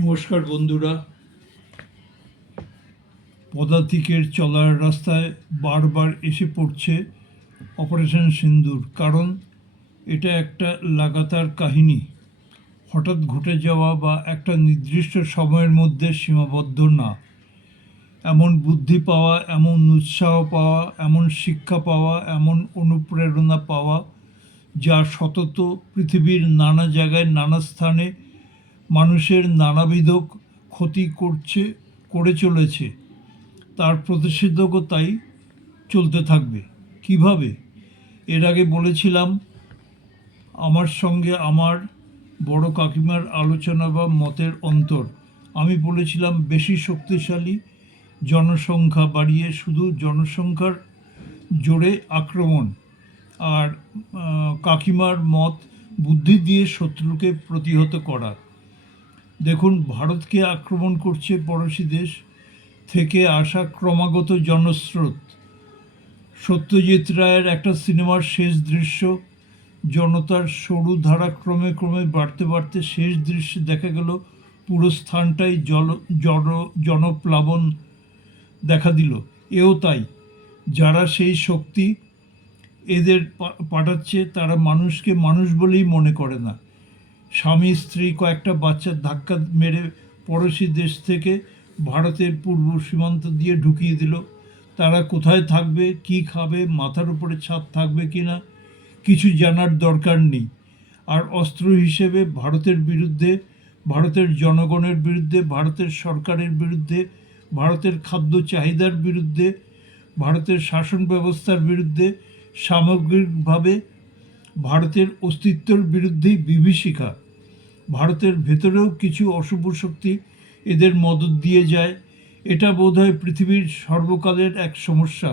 নমস্কার বন্ধুরা। পদাতিকের চলার রাস্তায় বারবার এসে পড়ছে অপারেশন সিন্দুর, কারণ এটা একটা লাগাতার কাহিনী। হঠাৎ ঘটে যাওয়া বা একটা নির্দিষ্ট সময়ের মধ্যে সীমাবদ্ধ না। এমন বুদ্ধি পাওয়া, এমন উৎসাহ পাওয়া, এমন শিক্ষা পাওয়া, এমন অনুপ্রেরণা পাওয়া, যা সতত পৃথিবীর নানা জায়গায় নানা স্থানে মানুষের নানাবিধ ক্ষতি করে চলেছে। তার প্রতিষেধকও তাই চলতে থাকবে। কিভাবে? এর আগে বলেছিলাম আমার সঙ্গে আমার বড় কাকিমার আলোচনা বা মতের অন্তর। আমি বলেছিলাম বেশি শক্তিশালী জনসংখ্যা বাড়িয়ে শুধু জনসংখ্যার জোরে আক্রমণ, আর কাকিমার মত বুদ্ধি দিয়ে শত্রুকে প্রতিহত করা। দেখুন, ভারতকে আক্রমণ করছে পড়োশি দেশ থেকে আসা ক্রমাগত জনস্রোত। সত্যজিৎ রায়ের একটা সিনেমার শেষ দৃশ্য, জনতার সরু ধারা ক্রমে ক্রমে বাড়তে বাড়তে শেষ দৃশ্যে দেখা গেল পুরো স্থানটাই জনপ্লাবন দেখা দিল। এও তাই। যারা সেই শক্তি এদের পাঠাচ্ছে তারা মানুষকে মানুষ বলেই মনে করে না। স্বামী স্ত্রী কয়েকটা বাচ্চার ধাক্কা মেরে পড়োশি দেশ থেকে ভারতের পূর্ব সীমান্ত দিয়ে ঢুকিয়ে দিল। তারা কোথায় থাকবে, কি খাবে, মাথার উপরে ছাদ থাকবে কিনা কিছু জানার দরকার নেই। আর অস্ত্র হিসেবে ভারতের বিরুদ্ধে, ভারতের জনগণের বিরুদ্ধে, ভারতের সরকারের বিরুদ্ধে, ভারতের খাদ্য চাহিদার বিরুদ্ধে, ভারতের শাসন ব্যবস্থার বিরুদ্ধে, সামগ্রিকভাবে ভারতের অস্তিত্বের বিরুদ্ধেই বিভীষিকা। ভারতের ভেতরেও কিছু অশুভ শক্তি এদের মদত দিয়ে যায়। এটা বোধহয় পৃথিবীর সর্বকালের এক সমস্যা।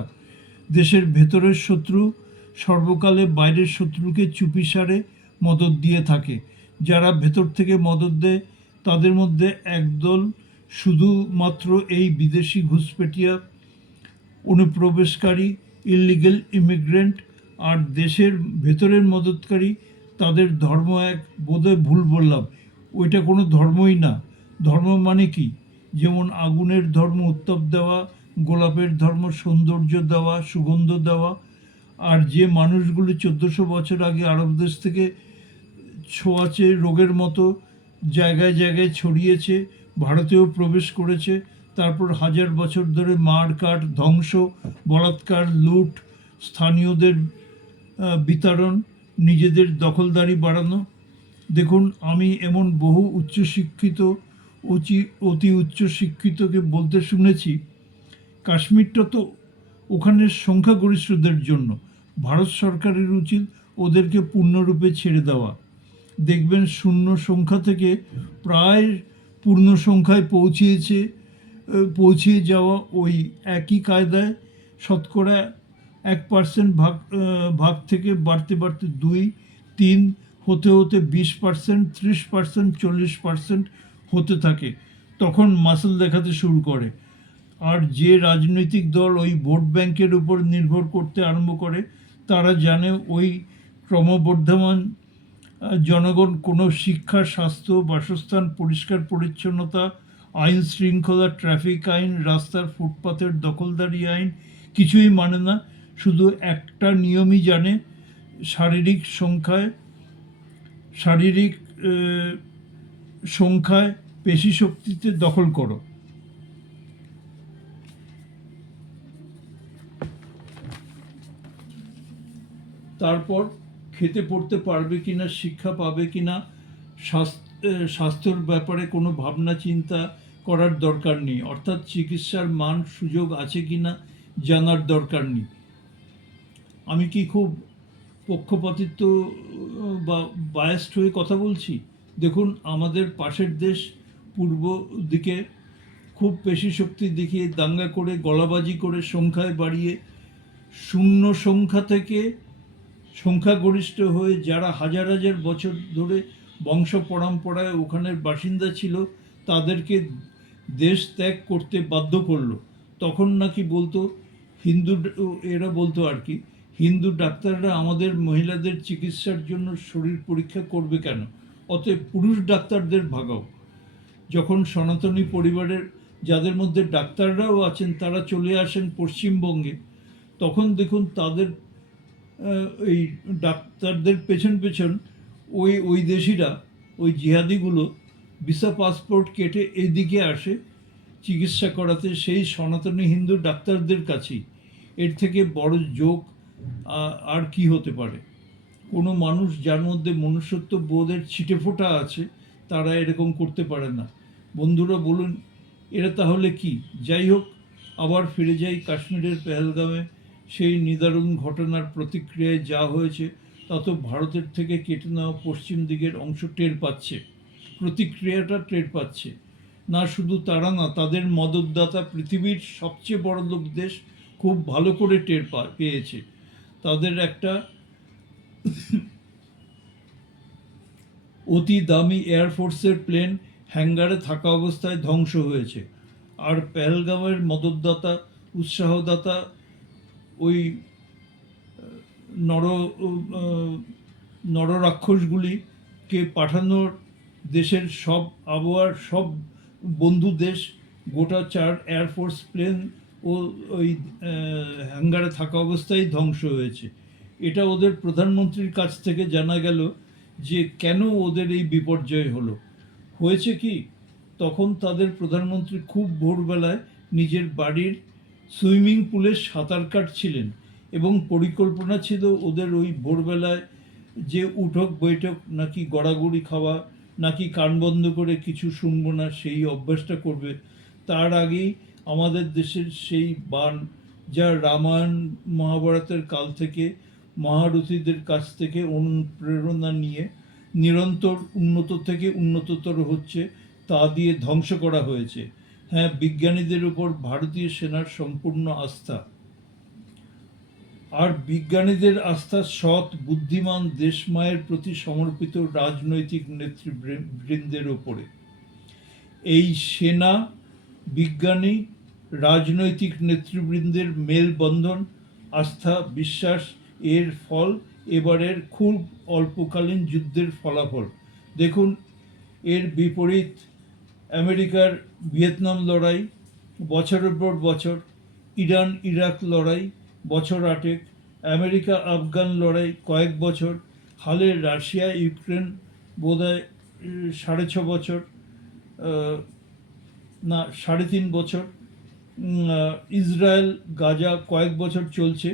দেশের ভেতরের শত্রু সর্বকালে বাইরের শত্রুকে চুপিসারে মদত দিয়ে থাকে। যারা ভেতর থেকে মদত দেয় তাদের মধ্যে একদল শুধুমাত্র এই বিদেশি ঘুষপেটিয়া অনুপ্রবেশকারী ইলিগেল ইমিগ্রেন্ট, আর দেশের ভেতরের মদতকারী তাদের ধর্ম এক। বোধহয় ভুল বললাম, ওইটা কোনো ধর্মই না। ধর্ম মানে কি? যেমন আগুনের ধর্ম উত্তাপ দেওয়া, গোলাপের ধর্ম সৌন্দর্য দেওয়া, সুগন্ধ দেওয়া। আর যে মানুষগুলো 1400 বছর আগে আরব দেশ থেকে ছোঁয়াচে রোগের মতো জায়গায় জায়গায় ছড়িয়েছে, ভারতেও প্রবেশ করেছে, তারপর হাজার বছর ধরে মার কাট, ধ্বংস, বলাৎকার, লুট, স্থানীয়দের বিতাড়ন, নিজেদের দখলদারি বাড়ানো। দেখুন, আমি এমন বহু উচ্চশিক্ষিত, অতি উচ্চশিক্ষিতকে বলতে শুনেছি, কাশ্মীরটা তো ওখানের সংখ্যাগরিষ্ঠদের জন্য, ভারত সরকারের উচিত ওদেরকে পূর্ণরূপে ছেড়ে দেওয়া। দেখবেন শূন্য সংখ্যা থেকে প্রায় পূর্ণ সংখ্যায় পৌঁছিয়ে যাওয়া ওই একই কায়দায় শতকরা 1% ভাগ থেকে বাড়তে বাড়তে 2, 3 হতে হতে 20%, 30%, 40% হতে থাকে। তখন মাসল দেখাতে শুরু করে। আর যে রাজনৈতিক দল ওই ভোট ব্যাংকের উপর নির্ভর করতে আরম্ভ করে, তারা জানে ওই ক্রমবর্ধমান জনগণ কোনো শিক্ষা, স্বাস্থ্য, বাসস্থান, পরিষ্কার পরিচ্ছন্নতা, আইন শৃঙ্খলা, ট্রাফিক আইন, রাস্তার ফুটপাথের দখলদারি আইন কিছুই মানে না। শুধু একটা নিয়মই জানে, শারীরিক সংখ্যায় পেশি শক্তিতে দখল করো। তারপর খেতে পড়তে পারবে কিনা, শিক্ষা পাবে কিনা, স্বাস্থ্যর ব্যাপারে কোনো ভাবনা চিন্তা করার দরকার নেই। অর্থাৎ চিকিৎসার মান সুযোগ আছে কিনা জানার দরকার নেই। আমি কি খুব পক্ষপাতিত্ব বা বায়াসড হয়ে কথা বলছি? দেখুন, আমাদের পাশের দেশ পূর্ব দিকে খুব পেশি শক্তি দেখিয়ে, দাঙ্গা করে, গলাবাজি করে, সংখ্যায় বাড়িয়ে, শূন্য সংখ্যা থেকে সংখ্যাগরিষ্ঠ হয়ে যারা হাজার হাজার বছর ধরে বংশ পরম্পরায় ওখানের বাসিন্দা ছিল, তাদেরকে দেশ ত্যাগ করতে বাধ্য করলো। তখন নাকি বলতো এরা বলতো আর কি, হিন্দু ডাক্তাররা আমাদের মহিলাদের চিকিৎসার জন্য শরীর পরীক্ষা করবে কেন? অতএব পুরুষ ডাক্তারদের ভাগাও। যখন সনাতনী পরিবারের যাদের মধ্যে ডাক্তাররাও আছেন তারা চলে আসেন পশ্চিমবঙ্গে, তখন দেখুন তাদের এই ডাক্তারদের পেছন পেছন ওই দেশিরা, ওই জিহাদিগুলো ভিসা পাসপোর্ট কেটে এদিকে আসে চিকিৎসা করাতে সেই সনাতনী হিন্দু ডাক্তারদের কাছেই। এর থেকে বড় যোগ আর কি হতে পারে? কোনো মানুষ যার মধ্যে মনুষ্যত্ব বোধের ছিটেফোঁটা আছে তারা এরকম করতে পারে না। বন্ধুরা বলুন, এরা তাহলে কি? যাই হোক, আবার ফিরে যাই কাশ্মীরের পেহেলগামে। সেই নিদারুণ ঘটনার প্রতিক্রিয়ায় যা হয়েছে তা তো ভারতের থেকে কেটে নেওয়া পশ্চিম দিকের অংশ টের পাচ্ছে, প্রতিক্রিয়াটা টের পাচ্ছে। না শুধু তারা না, তাদের মদতদাতা পৃথিবীর সবচেয়ে বড় লোক দেশ খুব ভালো করে টের পেয়েছে। তাদের একটা অতি দামি এয়ারফোর্সের প্লেন হ্যাঙ্গারে থাকা অবস্থায় ধ্বংস হয়েছে। আর পেহেলগামের মদতদাতা, উৎসাহদাতা ওই নর নররাক্ষসগুলিকে পাঠানোর দেশের সব আবহাওয়ার সব বন্ধু দেশ গোটা 4 এয়ারফোর্স প্লেন ও ওই হ্যাঙ্গারে থাকা অবস্থায় ধ্বংস হয়েছে। এটা ওদের প্রধানমন্ত্রীর কাছ থেকে জানা গেল যে কেন ওদের এই বিপর্যয় হলো। হয়েছে কি, তখন তাদের প্রধানমন্ত্রী খুব ভোরবেলায় নিজের বাড়ির সুইমিং পুলে সাঁতার কাটছিলেন এবং পরিকল্পনা ছিল ওদের ওই ভোরবেলায় যে উঠক বৈঠক নাকি গড়াগড়ি খাওয়া নাকি কান বন্ধ করে কিছু শুনবো না সেই অভ্যাসটা করবে। তার আগেই আমাদের দেশের সেই বাণ, যা রামায়ণ মহাভারতের কাল থেকে মহারথীদের কাছ থেকে অনুপ্রেরণা নিয়ে নিরন্তর উন্নত থেকে উন্নততর হচ্ছে, তা দিয়ে ধ্বংস করা হয়েছে। হ্যাঁ, বিজ্ঞানীদের উপর ভারতীয় সেনার সম্পূর্ণ আস্থা। আর বিজ্ঞানীদের আস্থা সৎ বুদ্ধিমান দেশমায়ের প্রতি সমর্পিত রাজনৈতিক নেতৃবৃন্দের ওপরে। এই সেনা, বিজ্ঞানী, রাজনৈতিক নেতৃবৃন্দের মেলবন্ধন, আস্থা, বিশ্বাস, এর ফল এবারের খুব অল্পকালীন যুদ্ধের ফলাফল। দেখুন, এর বিপরীত আমেরিকার ভিয়েতনাম লড়াই বছরের পর বছর, ইরান ইরাক লড়াই বছর 8, আমেরিকা আফগান লড়াই কয়েক বছর, হালে রাশিয়া ইউক্রেন বোধহয় 6.5 বছর, না 3.5 বছর, ইসরায়েল গাজা কয়েক বছর চলছে।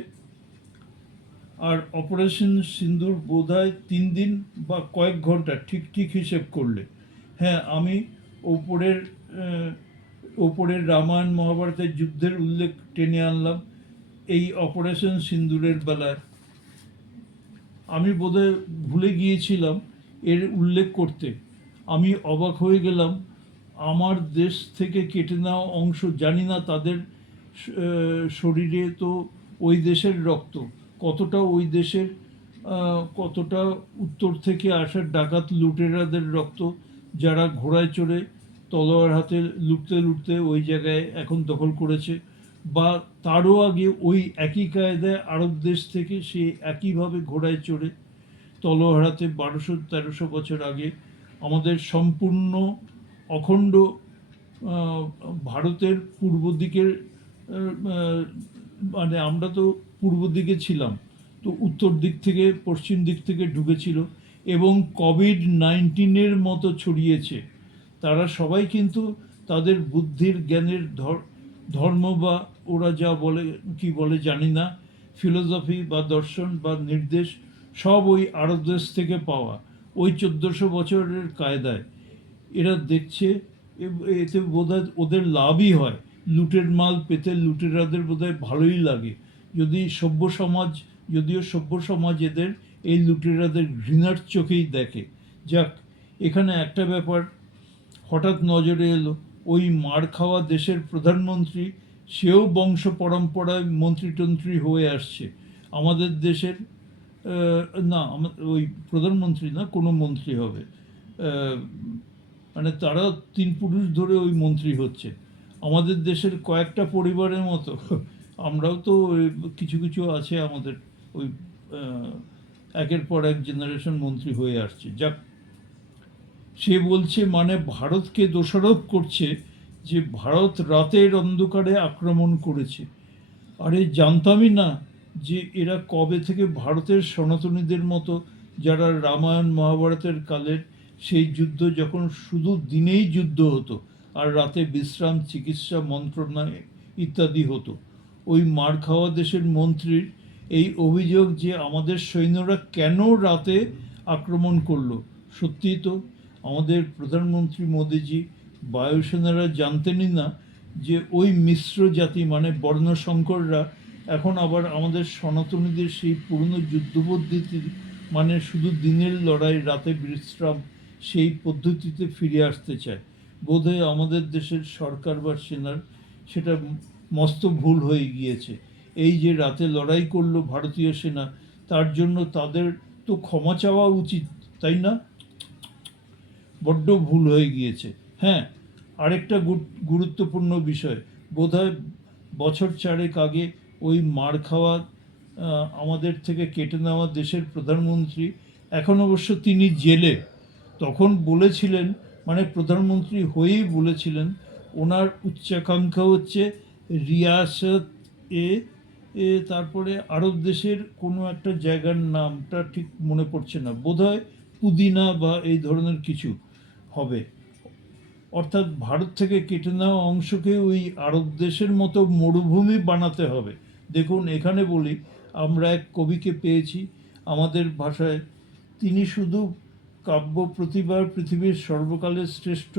আর অপারেশন সিন্দুর বোধহয় 3 দিন বা কয়েক ঘন্টা, ঠিক হিসেব করলে। হ্যাঁ, আমি ওপরের রামায়ণ মহাভারতের যুদ্ধের উল্লেখ টেনে আনলাম এই অপারেশন সিন্দুরের বেলায়। আমি বোধহয় ভুলে গিয়েছিলাম এর উল্লেখ করতে। আমি অবাক হয়ে গেলাম, আমার দেশ থেকে কেটে নেওয়া অংশ, জানি না তাদের শরীরে তো ওই দেশের রক্ত কতটা, ওই দেশের কতটা উত্তর থেকে আসা ডাকাত লুটেরাদের রক্ত, যারা ঘোড়ায় চড়ে তলোয়ার হাতে লুটতে লুটতে ওই জায়গায় এখন দখল করেছে। বা তারও আগে ওই একই কায়দায় আরব দেশ থেকে সে একইভাবে ঘোড়ায় চড়ে তলোয়ার হাতে 1200-1300 বছর আগে আমাদের সম্পূর্ণ অখণ্ড ভারতের পূর্ব দিকের, মানে আমরা তো পূর্ব দিকে ছিলাম, তো উত্তর দিক থেকে পশ্চিম দিক থেকে ঢুকেছিল এবং কোভিড-19 মতো ছড়িয়েছে। তারা সবাই কিন্তু তাদের বুদ্ধির জ্ঞানের ধর্ম বা ওরা যা বলে কি বলে জানি না, ফিলোসফি বা দর্শন বা নির্দেশ সব ওই আরব দেশ থেকে পাওয়া, ওই 1400 বছরের কায়দায়। এরা দেখছে এতে বোধহয় ওদের লাভই হয়, লুটের মাল পেতে লুটেরাদের বোধহয় ভালোই লাগে। যদিও সভ্য সমাজ এদের এই লুটেরাদের ঘৃণার চোখেই দেখে। যাক, এখানে একটা ব্যাপার হঠাৎ নজরে এলো, ওই মার খাওয়া দেশের প্রধানমন্ত্রী, সেও বংশ পরম্পরায় মন্ত্রী হয়ে আসছে আমাদের দেশের। না, ওই প্রধানমন্ত্রী না, কোনো মন্ত্রী হবে, মানে তারা 3 পুরুষ ধরে ওই মন্ত্রী হচ্ছে আমাদের দেশের কয়েকটা পরিবারের মতো। আমরাও তো কিছু কিছু আছে আমাদের ওই একের পর এক জেনারেশন মন্ত্রী হয়ে আসছে। যাক, সে বলছে মানে ভারতকে দোষারোপ করছে যে ভারত রাতের অন্ধকারে আক্রমণ করেছে। আরে জানতামই না যে এরা কবে থেকে ভারতের সনাতনীদের মতো, যারা রামায়ণ মহাভারতের কালের সেই যুদ্ধ যখন শুধু দিনেই যুদ্ধ হতো আর রাতে বিশ্রাম, চিকিৎসা, মন্ত্রণা ইত্যাদি হতো, ওই মার খাওয়া দেশের মন্ত্রীর এই অভিযোগ যে আমাদের সৈন্যরা কেন রাতে আক্রমণ করলো। সত্যিই তো আমাদের প্রধানমন্ত্রী মোদিজি বায়ুসেনারা জানতেনই না যে ওই মিশ্র জাতি মানে বর্ণশঙ্কররা এখন আবার আমাদের সনাতনীদের সেই পুরনো যুদ্ধ পদ্ধতি মানে শুধু দিনের লড়াই রাতে বিশ্রাম সেই পদ্ধতিতে ফিরে আসতে চায়। বোধহয় আমাদের দেশের সরকার বা সেনার সেটা মস্ত ভুল হয়ে গিয়েছে। এই যে রাতে লড়াই করলো ভারতীয় সেনা, তার জন্য তাদের তো ক্ষমা চাওয়া উচিত, তাই না? বড্ড ভুল হয়ে গিয়েছে। হ্যাঁ, আরেকটা গুরুত্বপূর্ণ বিষয়, বোধহয় বছর চারেক আগে ওই মার খাওয়া আমাদের থেকে কেটে নেওয়া দেশের প্রধানমন্ত্রী, এখন অবশ্য তিনি জেলে, তখন বলেছিলেন, মানে প্রধানমন্ত্রী হয়েই বলেছিলেন, ওনার উচ্চাকাঙ্ক্ষা হচ্ছে রিয়াসত এ এ তারপরে আরব দেশের কোনো একটা জায়গার নামটা ঠিক মনে পড়ছে না, বোধহয় পুদিনা বা এই ধরনের কিছু হবে। অর্থাৎ ভারত থেকে কেটে নেওয়া অংশকে ওই আরব দেশের মতো মরুভূমি বানাতে হবে। দেখুন এখানে বলি, আমরা এক কবিকে পেয়েছি আমাদের ভাষায়, তিনি শুধু কাব্য প্রতিভার পৃথিবীর সর্বকালের শ্রেষ্ঠ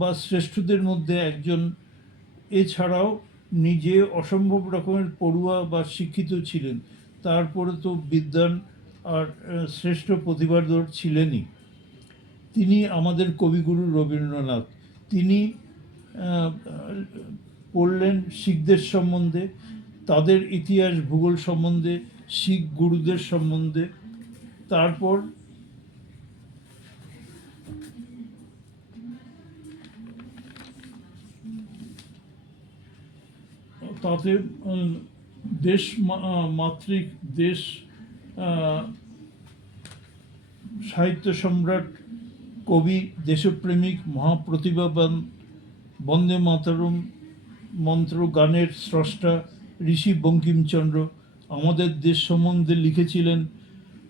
বা শ্রেষ্ঠদের মধ্যে একজন, এছাড়াও নিজে অসম্ভব রকমের পড়ুয়া বা শিক্ষিত ছিলেন, তারপরে তো বিদ্বান আর শ্রেষ্ঠ প্রতিভাধর ছিলেনই। তিনি আমাদের কবিগুরু রবীন্দ্রনাথ। তিনি পড়লেন শিখদের সম্বন্ধে, তাদের ইতিহাস ভূগোল সম্বন্ধে, শিখ গুরুদের সম্বন্ধে, তারপর তাতে দেশ মাতৃক দেশ সাহিত্য সম্রাট, কবি, দেশপ্রেমিক, মহাপ্রতিভাবান, বন্দে মাতরম মন্ত্র গানের স্রষ্টা ঋষি বঙ্কিমচন্দ্র আমাদের দেশ সম্বন্ধে লিখেছিলেন,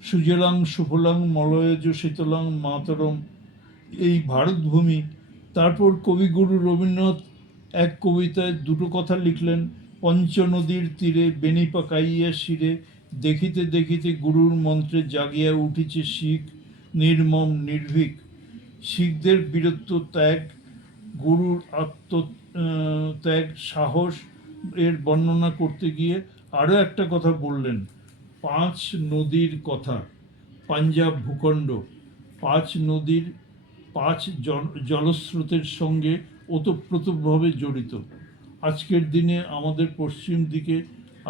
সুজলাং সুফলাং মলয়জ শীতলাং মাতরম, এই ভারতভূমি। তারপর কবিগুরু রবীন্দ্রনাথ এক কবিতায় দুটো কথা লিখলেন, পঞ্চনদীর তীরে বেণী পাকাইয়া শিরে, দেখিতে দেখিতে গুরুর মন্ত্রে জাগিয়া উঠিছে শিখ নির্মম নির্ভীক। শিখদের বীরত্ব, ত্যাগ, গুরুর ত্যাগ, সাহস এর বর্ণনা করতে গিয়ে আরও একটা কথা বললেন, পাঁচ নদীর কথা, পাঞ্জাব ভূখণ্ড পাঁচ নদীর পাঁচ জলস্রোতের সঙ্গে ওতপ্রোতভাবে জড়িত। আজকের দিনে আমাদের পশ্চিম দিকে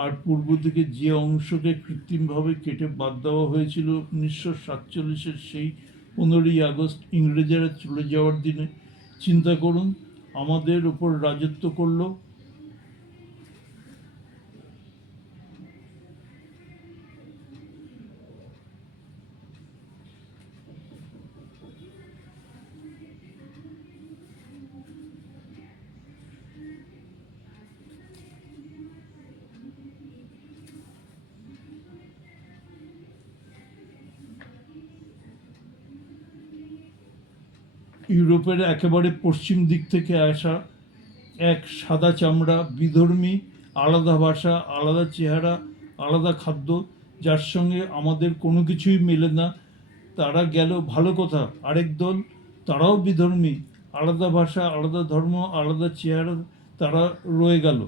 আর পূর্ব দিকে যে অংশকে কৃত্রিমভাবে কেটে বাদ দেওয়া হয়েছিল 1947-এর সেই 15ই আগস্ট ইংরেজেরা চলে যাওয়ার দিনে, চিন্তা করুন আমাদের ওপর রাজত্ব করলো ইউরোপের একেবারে পশ্চিম দিক থেকে আসা এক সাদা চামড়া বিধর্মী, আলাদা ভাষা, আলাদা চেহারা, আলাদা খাদ্য, যার সঙ্গে আমাদের কোনো কিছুই মেলে না, তারা গেল ভালো কথা। আরেক দল, তারাও বিধর্মী, আলাদা ভাষা, আলাদা ধর্ম, আলাদা চেহারা, তারা রয়ে গেল।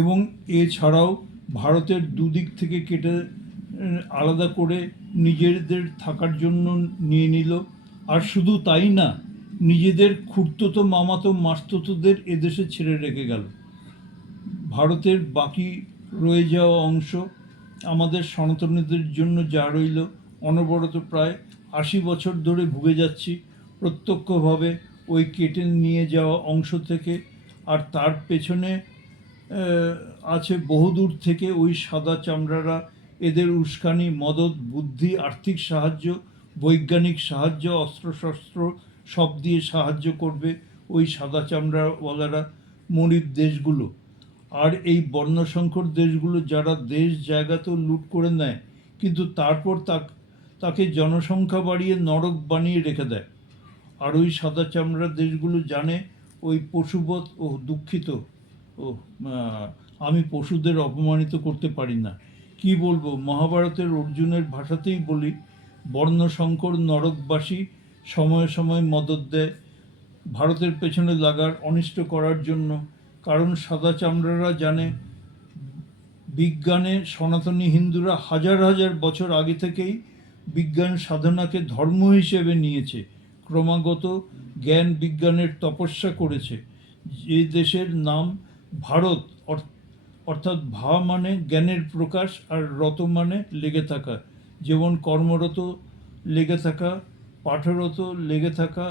এবং এছাড়াও ভারতের দুদিক থেকে কেটে আলাদা করে নিজেদের থাকার জন্য নিয়ে নিল। আর শুধু তাই না, নিজেদের খুড়তুতো মামাতো মাস্তুতোদের এদেশে ছেড়ে রেখে গেল। ভারতের বাকি রয়ে যাওয়া অংশ আমাদের সনাতনীদের জন্য যা রইল, অনবরত প্রায় 80 বছর ধরে ভুগে যাচ্ছি প্রত্যক্ষভাবে ওই কেটে নিয়ে যাওয়া অংশ থেকে। আর তার পেছনে আছে বহুদূর থেকে ওই সাদা চামড়ারা এদের উস্কানি, মদত, বুদ্ধি, আর্থিক সাহায্য, বৈজ্ঞানিক সাহায্য, অস্ত্রশস্ত্র সব দিয়ে সাহায্য করবে ওই সাদা চামড়াওয়ালারা মরিব দেশগুলো। আর এই বর্ণসংকর দেশগুলো যারা দেশ জায়গা তো লুট করে নেয়, কিন্তু তারপর তাকে জনসংখ্যা বাড়িয়ে নরক বানিয়ে রেখে দেয়। আর ওই সাদা চামড়ার দেশগুলো জানে ওই পশুবৎ ও দুঃখিত ও আমি পশুদের অপমানিত করতে পারি না, কি বলবো, মহাভারতের অর্জুনের ভাষাতেই বলি, বর্ণসংকর নরকবাসী সময়ে সময়ে মদত দেয় ভারতের পেছনে লাগার, অনিষ্ট করার জন্য। কারণ সাদা চামড়ারা জানে বিজ্ঞানে সনাতনী হিন্দুরা হাজার হাজার বছর আগে থেকেই বিজ্ঞান সাধনাকে ধর্ম হিসেবে নিয়েছে, ক্রমাগত জ্ঞান বিজ্ঞানের তপস্যা করেছে। যে দেশের নাম ভারত, অর্থাৎ ভা মানে জ্ঞানের প্রকাশ আর রত মানে লেগে থাকা, যেমন কর্মরত লেগে থাকা, পাঠরত লেগে থাকা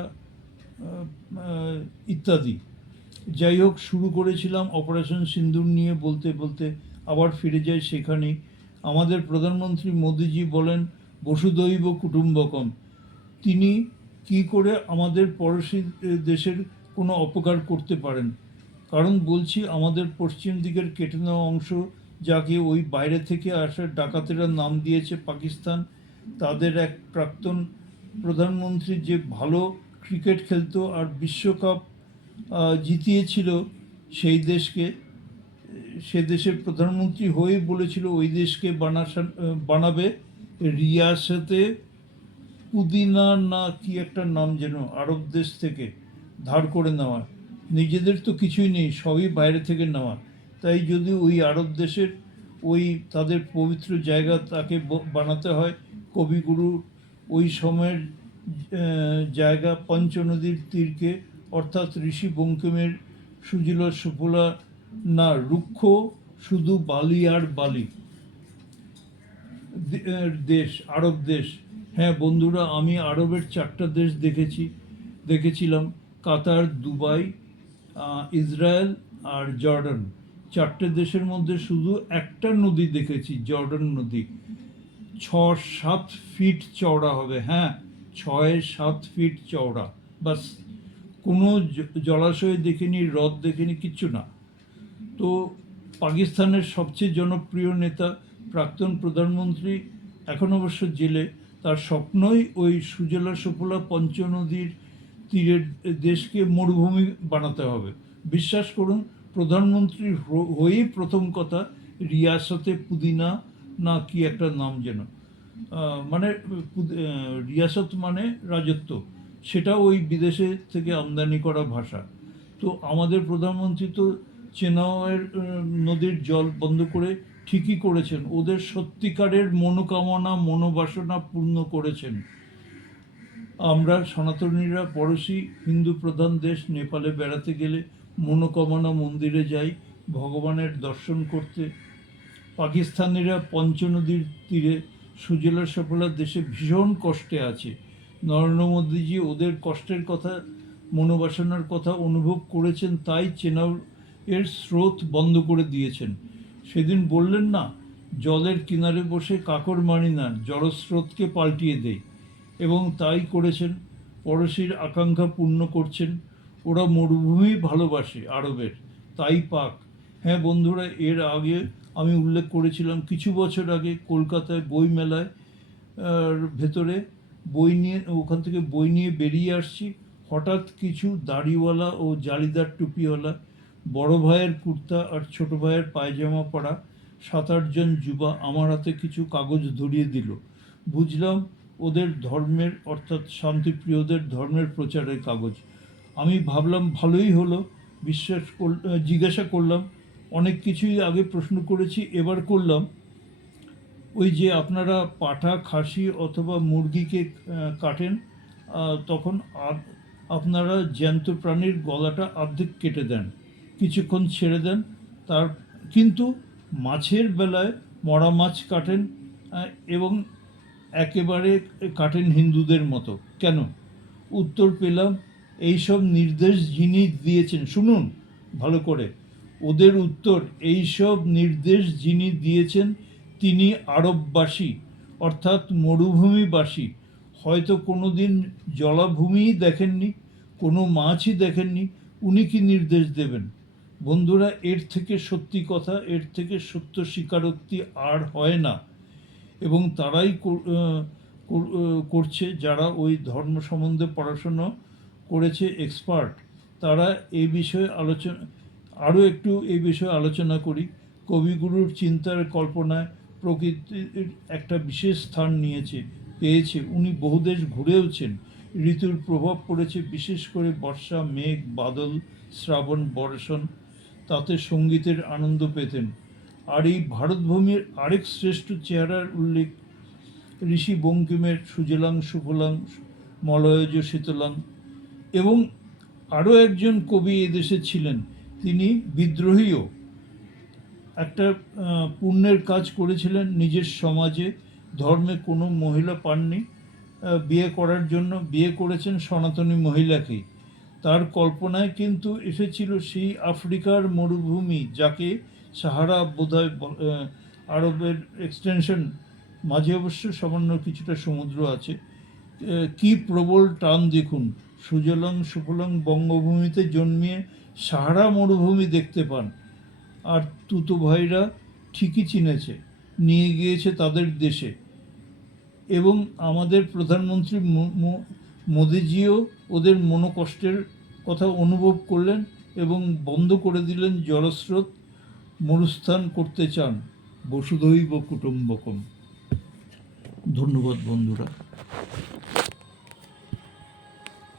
ইত্যাদি। যাই হোক, শুরু করেছিলাম অপারেশন সিন্দুর নিয়ে বলতে বলতে আবার ফিরে যাই সেখানেই। আমাদের প্রধানমন্ত্রী মোদিজি বলেন বসুধৈব কুটুম্বকম। তিনি কি করে আমাদের পড়োশী দেশের কোনো অপকার করতে পারেন? কারণ বলছি, আমাদের পশ্চিম দিকের কেটে নেওয়া অংশ, যাকে ওই বাইরে থেকে আসা ডাকাতেরা নাম দিয়েছে পাকিস্তান, তাদের এক প্রাক্তন প্রধানমন্ত্রী যে ভালো ক্রিকেট খেলতো আর বিশ্বকাপ জিতিয়েছিল সেই দেশকে, সে দেশের প্রধানমন্ত্রী হয়ে বলেছিল ওই দেশকে বানাবে রিয়াসতে পুদিনা না কি একটা নাম, যেন আরব দেশ থেকে ধার করে নেওয়া। নিজেদের তো কিছুই নেই, সবই বাইরে থেকে নেওয়া। তাই যদি ওই আরব দেশের ওই তাদের পবিত্র জায়গা তাকে বানাতে হয়, কবিগুরু ওই সময়ের জায়গা পঞ্চনদীর তীরকে, অর্থাৎ ঋষি বঙ্কিমের সুজলা সুফলা না রুক্ষ শুধু বালি আর বালি দেশ, আরব দেশ। হ্যাঁ বন্ধুরা, আমি আরবের 4টা দেশ দেখেছিলাম, কাতার, দুবাই, ইসরায়েল আর জর্ডান। 4টে দেশের মধ্যে শুধু একটা নদী দেখেছি, জর্ডান নদী। 6-7 ফিট চওড়া হবে, হ্যাঁ 6-7 ফিট চওড়া, বাস। কোনো জলাশয় দেখিনি, হ্রদ দেখিনি, কিচ্ছু না। তো পাকিস্তানের সবচেয়ে জনপ্রিয় নেতা প্রাক্তন প্রধানমন্ত্রী, এখন অবশ্য জেলে, তার স্বপ্নই ওই সুজলা সুফলা পঞ্চনদীর তীরের দেশকে মরুভূমি বানাতে হবে। বিশ্বাস করুন, প্রধানমন্ত্রী হয়েই প্রথম কথা রিয়াসতে পুদিনা না কি একটা নাম, যেন মানে রিয়াসত মানে রাজত্ব, সেটা ওই বিদেশে থেকে আমদানি করা ভাষা। তো আমাদের প্রধানমন্ত্রী তো চেনাওয়ের নদীর জল বন্ধ করে ঠিকই করেছেন, ওদের সত্যিকারের মনোকামনা মনোবাসনা পূর্ণ করেছেন। আমরা সনাতনীরা পড়োশি হিন্দু প্রধান দেশ নেপালে বেড়াতে গেলে মনোকামনা মন্দিরে যাই ভগবানের দর্শন করতে। পাকিস্তানিরা পঞ্চনদীর তীরে সুজলা সুফলা দেশে ভীষণ কষ্টে আছে। নরেন্দ্র মোদীজি ওদের কষ্টের কথা, মনোবাসনার কথা অনুভব করেছেন, তাই চেনাব এর স্রোত বন্ধ করে দিয়েছেন। সেদিন বললেন না, জলের কিনারে বসে কাকর মারি না, জলস্রোতকে পাল্টিয়ে দেয়, এবং তাই করেছেন। পড়োশির আকাঙ্ক্ষা পূর্ণ করছেন। ওরা মরুভূমি ভালোবাসে আরবের, তাই পাক। হ্যাঁ বন্ধুরা, এর আগে আমি উল্লেখ করেছিলাম কিছু বছর আগে কলকাতায় বই মেলায় ভেতরে ওখান থেকে বই নিয়ে বেরিয়ে আসছি, হঠাৎ কিছু দাড়িওয়ালা ও জালিদার টুপিওয়ালা, বড় ভাইয়ের কুর্তা আর ছোট ভাইয়ের পায়জামা পরা 7-8 জন যুবা আমার হাতে কিছু কাগজ ধরিয়ে দিল। বুঝলাম ওদের ধর্মের, অর্থাৎ শান্তিপ্রিয়দের ধর্মের প্রচারের কাগজ। আমি ভাবলাম ভালোই হলো, জিজ্ঞাসা করলাম, অনেক কিছুই আগে প্রশ্ন করেছি, এবার করলাম, ওই যে আপনারা পাঠা, খাসি অথবা মুরগিকে কাটেন, তখন আপনারা জ্যান্ত প্রাণীর গলাটা অর্ধেক কেটে দেন, কিছুক্ষণ ছেড়ে দেন, কিন্তু মাছের বেলায় মরা মাছ কাটেন এবং একেবারে কাটেন হিন্দুদের মতো। কেন? উত্তর পেলাম, এইসব নির্দেশ যিনি দিয়েছেন, শুনুন ভালো করে, ওদের উত্তর, এইসব নির্দেশ যিনি দিয়েছেন তিনি আরববাসী, অর্থাৎ মরুভূমিবাসী। হয়তো কোনো দিন জলাভূমিই দেখেননি, কোনো মাছই দেখেননি, উনি কি নির্দেশ দেবেন? বন্ধুরা, এর থেকে সত্যি কথা, এর থেকে সত্য স্বীকারোক্তি আর হয় না। এবং তারাই করছে যারা ওই ধর্ম সম্বন্ধে পড়াশুনো করেছে, এক্সপার্ট। তারা এই বিষয়ে আরও একটু এই বিষয়ে আলোচনা করি। কবিগুরুর চিন্তার কল্পনায় প্রকৃতির একটা বিশেষ স্থান পেয়েছে। উনি বহুদেশ ঘুরেওছেন। ঋতুর প্রভাব পড়েছে, বিশেষ করে বর্ষা, মেঘ, বাদল, শ্রাবণ, বর্ষণ, তাতে সঙ্গীতের আনন্দ পেতেন। আর এই ভারতভূমির আরেক শ্রেষ্ঠ চেহারার উল্লেখ ঋষি বঙ্কিমের সুজলাং সুফলাং মলয়জ শীতলাং। এবং আরও একজন কবি এদেশে ছিলেন, তিনি বিদ্রোহীও, একটা পুণ্যের কাজ করেছিলেন নিজের সমাজে। ধর্মে কোনো মহিলা পাননি বিয়ে করার জন্য, বিয়ে করেছেন সনাতনী মহিলাকেই। তার কল্পনায় কিন্তু এসেছিল সেই আফ্রিকার মরুভূমি, যাকে সাহারা বোধহয় আরবের এক্সটেনশন, মাঝে অবশ্য সামান্য কিছুটা সমুদ্র আছে। কি প্রবল টান দেখুন! সুজলাং সুফলাং বঙ্গভূমিতে জন্মিয়ে সাহারা মরুভূমি দেখতে পান। আর তুতো ভাইরা ঠিকই চিনেছে, নিয়ে গিয়েছে তাদের দেশে। এবং আমাদের প্রধানমন্ত্রী মোদিজিও ওদের মনোকষ্টের কথা অনুভব করলেন এবং বন্ধ করে দিলেন জলস্রোত, মরুস্থান করতে চান। বসুধৈব কুটুম্বকম। ধন্যবাদ বন্ধুরা।